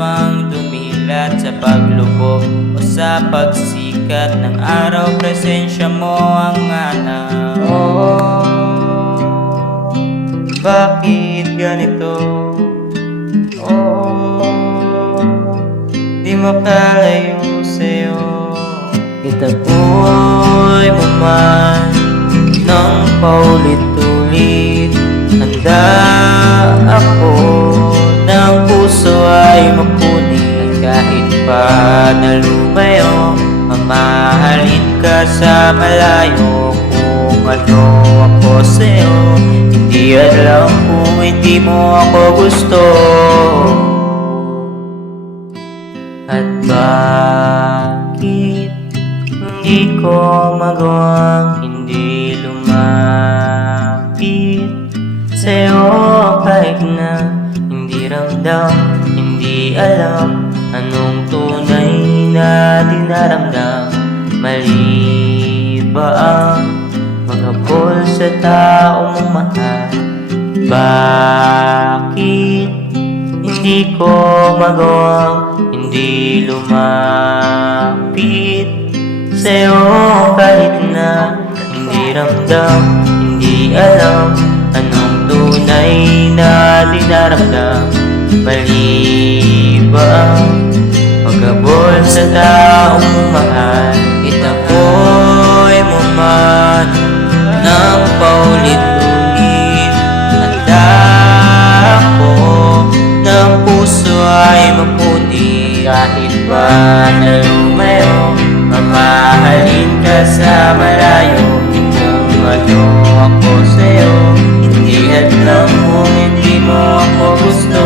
pang dumilat sa paglubog o sa pagsikat ng araw, presensya mo ang hanap. Bakit ganito? Di makalayo sa'yo. Itaboy mo man ng paulit-ulit. Handa ako ng puso ay mapunin. Kahit pa nalumayo, mamahalin ka sa malayo. Kung ano ako sa'yo, hindi alam kung hindi mo ako gusto. At bakit hindi ko magawang hindi lumapit sa'yo kahit na hindi ramdam, hindi alam anong tunay na dinaramdam. Mali ba ang maghabol sa taong mahal? Bakit hindi ko magawang hindi lumapit sa'yo kahit na hindi ramdam, hindi alam anong tunay na dinaramdam. Mali ba ang paghabol sa taong mahal? Itaboy mo man ng paulit-ulit. Handa ako ng puso ay maputi. Kahit pa na lumayo, mamahalin ka sa malayo. Kung ano ako sa'yo, hindi alam kung hindi mo ako gusto.